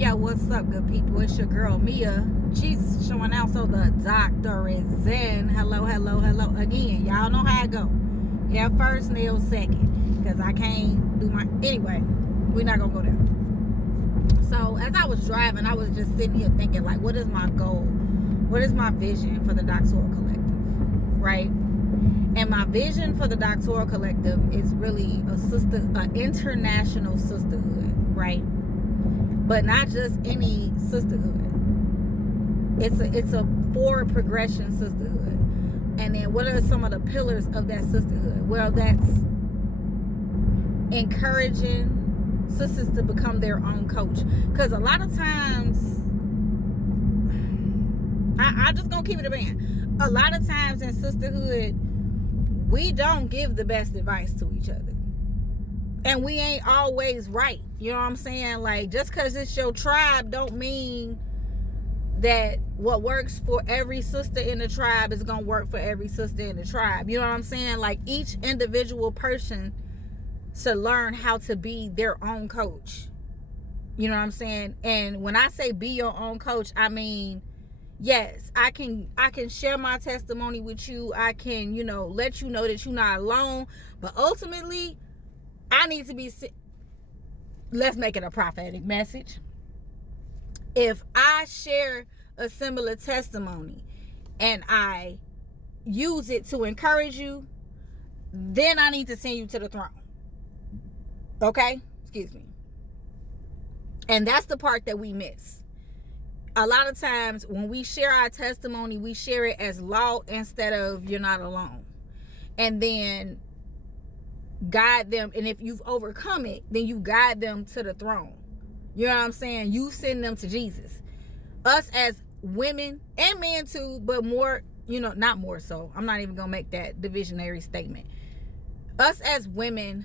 Yo, what's up, good people? It's your girl Mia. She's showing out, so the doctor is in. Hello again. Y'all know how it go. Yeah, first, nail second, because I can't do my. Anyway, we're not gonna go there. So as I was driving, I was just sitting here thinking, like, what is my goal? What is my vision for the Doctoral Collective, right? And my vision for the Doctoral Collective is really an international sisterhood, right? But not just any sisterhood. It's a forward progression sisterhood. And then what are some of the pillars of that sisterhood? Well, that's encouraging sisters to become their own coach. Because a lot of times, I just gonna keep it a band. A lot of times in sisterhood, we don't give the best advice to each other. And we ain't always right. You know what I'm saying? Like, just because it's your tribe don't mean that what works for every sister in the tribe is going to work for every sister in the tribe. You know what I'm saying? Like, each individual person should learn how to be their own coach. You know what I'm saying? And when I say be your own coach, I mean, yes, I can share my testimony with you. I can, let you know that you're not alone. But ultimately, I need to be, let's make it a prophetic message. If I share a similar testimony and I use it to encourage you, then I need to send you to the throne. Okay? Excuse me. And that's the part that we miss. A lot of times when we share our testimony, we share it as law instead of you're not alone. And then guide them, and if you've overcome it, then you guide them to the throne. You know what I'm saying? You send them to Jesus. Us as women and men too, but more, not more so. I'm not even gonna make that divisionary statement. Us as women,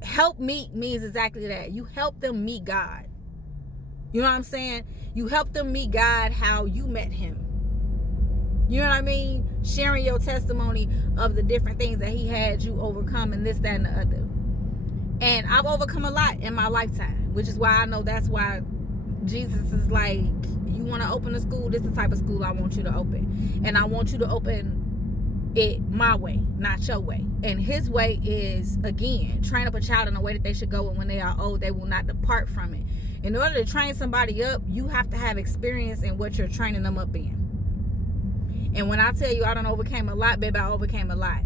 help meet means exactly that. You help them meet God. You know what I'm saying? You help them meet God how you met him. You know what I mean? Sharing your testimony of the different things that he had you overcome and this, that, and the other. And I've overcome a lot in my lifetime, which is why I know that's why Jesus is like, you want to open a school? This is the type of school I want you to open. And I want you to open it my way, not your way. And his way is, again, train up a child in the way that they should go, and when they are old, they will not depart from it. In order to train somebody up, you have to have experience in what you're training them up in. And when I tell you I done overcame a lot, baby, I overcame a lot.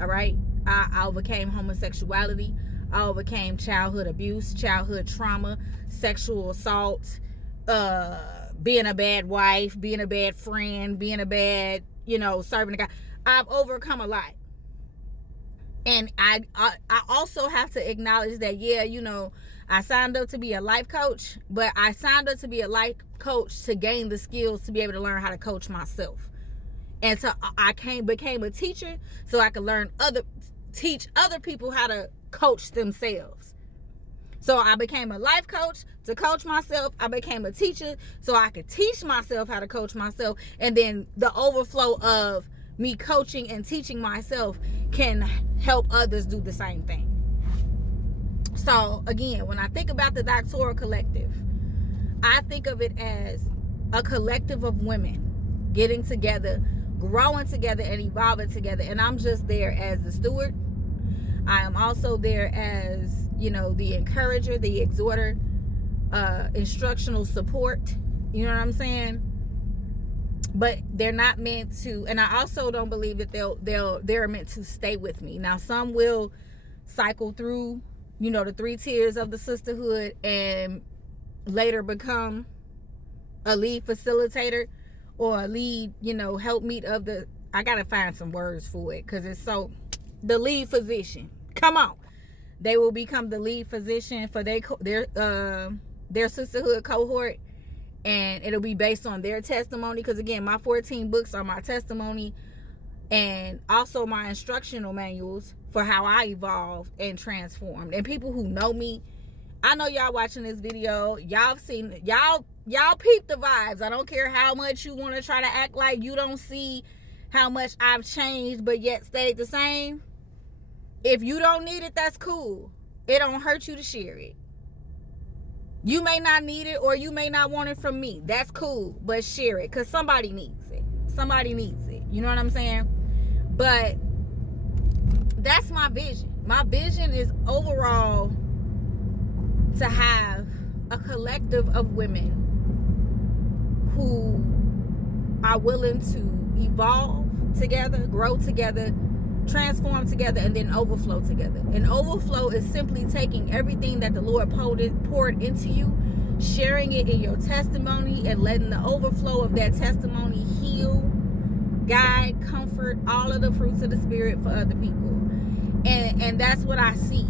All right? I overcame homosexuality. I overcame childhood abuse, childhood trauma, sexual assault, being a bad wife, being a bad friend, being a bad, servant of God. I've overcome a lot. And I also have to acknowledge that, I signed up to be a life coach, but I signed up to be a life coach to gain the skills to be able to learn how to coach myself. And so I became a teacher so I could teach other people how to coach themselves. So I became a life coach to coach myself. I became a teacher so I could teach myself how to coach myself. And then the overflow of me coaching and teaching myself can help others do the same thing. So again, when I think about the Doctoral Collective, I think of it as a collective of women getting together, growing together, and evolving together. And I'm just there as the steward. I am also there as, the encourager, the exhorter, instructional support. You know what I'm saying? But they're not meant to, and I also don't believe that they're meant to stay with me. Now, some will cycle through, the 3 tiers of the sisterhood and later become a lead facilitator or a lead, helpmeet of the, I gotta find some words for it because it's so, the lead physician. Come on. They will become the lead physician for their sisterhood cohort, and it'll be based on their testimony, because again, my 14 books are my testimony and also my instructional manuals for how I evolved and transformed. And people who know me, I know y'all watching this video, y'all seen, y'all peep the vibes. I don't care how much you want to try to act like you don't see how much I've changed but yet stayed the same. If you don't need it, that's cool. It don't hurt you to share it. You may not need it, or you may not want it from me. That's cool, but share it, because somebody needs it. Somebody needs it. You know what I'm saying? But that's my vision. My vision is overall to have a collective of women who are willing to evolve together, grow together, transform together, and then overflow together. And overflow is simply taking everything that the Lord poured into you, sharing it in your testimony, and letting the overflow of that testimony heal, guide, comfort, all of the fruits of the Spirit for other people. And that's what I see.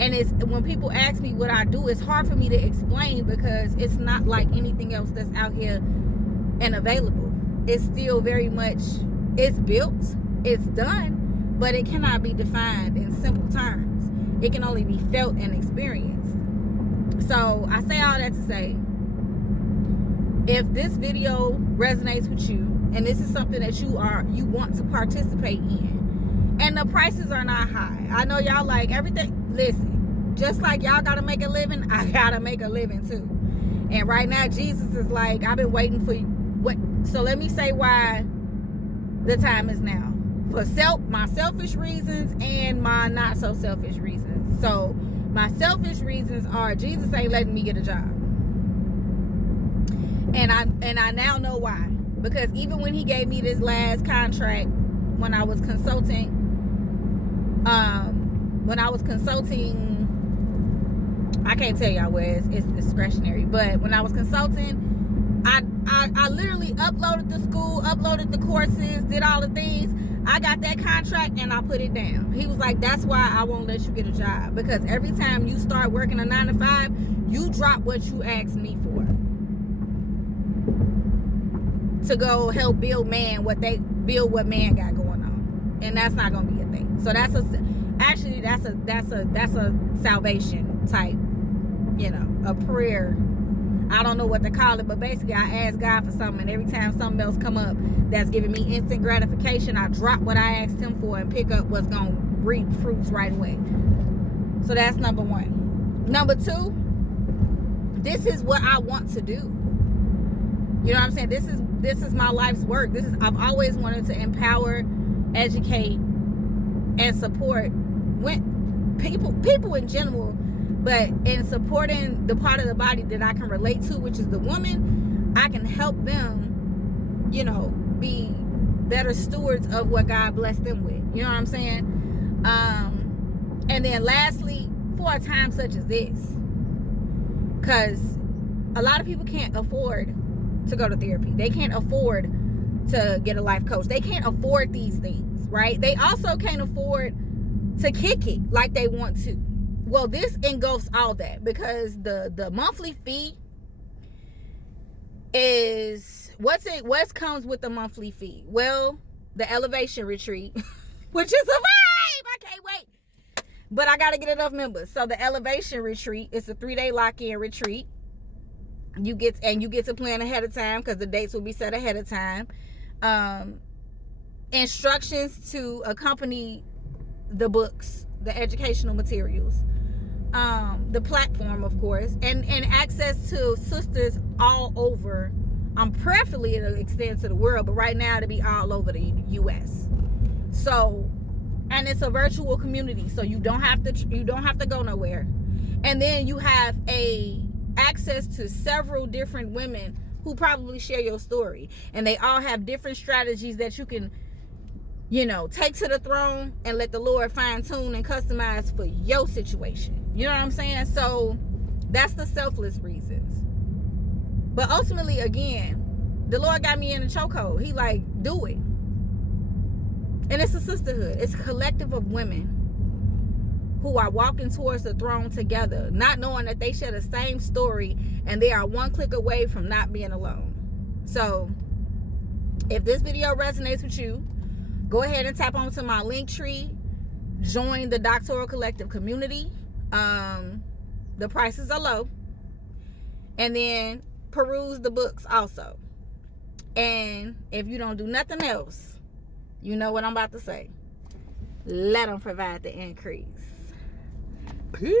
And it's when people ask me what I do, it's hard for me to explain, because it's not like anything else that's out here and available. It's still very much, it's built, it's done, but it cannot be defined in simple terms. It can only be felt and experienced. So I say all that to say, if this video resonates with you, and this is something that you want to participate in, and the prices are not high. I know y'all like everything. Listen, just like y'all gotta make a living, I gotta make a living too. And right now, Jesus is like, I've been waiting for you. What? So let me say why the time is now. For my selfish reasons and my not so selfish reasons. So my selfish reasons are Jesus ain't letting me get a job. And I now know why. Because even when he gave me this last contract, when I was consulting, I can't tell y'all where, it's discretionary, but when I was consulting, I literally uploaded the school, uploaded the courses, did all the things. I got that contract and I put it down. He was like, that's why I won't let you get a job, because every time you start working a 9 to 5, you drop what you asked me for to go help build what man got going on, and that's not gonna be a thing. So that's a salvation type, a prayer. I don't know what to call it, but basically I ask God for something, and every time something else come up that's giving me instant gratification, I drop what I asked him for and pick up what's gonna reap fruits right away. So that's number one. Number two, this is what I want to do. You know what I'm saying? This is my life's work. I've always wanted to empower, educate, and support people in general, but in supporting the part of the body that I can relate to, which is the woman. I can help them, be better stewards of what God blessed them with. You know what I'm saying? And then lastly, for a time such as this, because a lot of people can't afford to go to therapy. They can't afford to get a life coach. They can't afford these things, right? They also can't afford to kick it like they want to. Well, this engulfs all that, because the monthly fee is what comes with the monthly fee. Well, the elevation retreat, which is a vibe. I can't wait. But I got to get enough members. So the elevation retreat is a 3-day lock-in retreat. You get to plan ahead of time, because the dates will be set ahead of time. Instructions to accompany the books, the educational materials, the platform, of course, and access to sisters all over. Prayerfully it'll extend to the world, but right now it'll be all over the U.S. So, and it's a virtual community, so you don't have to go nowhere. And then you have access to several different women who probably share your story, and they all have different strategies that you can take to the throne and let the Lord fine tune and customize for your situation. You know what I'm saying? So that's the selfless reasons. But ultimately, again, the Lord got me in a chokehold. He like, do it. And it's a sisterhood. It's a collective of women who are walking towards the throne together, not knowing that they share the same story, and they are one click away from not being alone. So if this video resonates with you, go ahead and tap onto my link tree. Join the Doctoral Collective community. The prices are low. And then peruse the books also. And if you don't do nothing else, you know what I'm about to say. Let them provide the increase. Peace.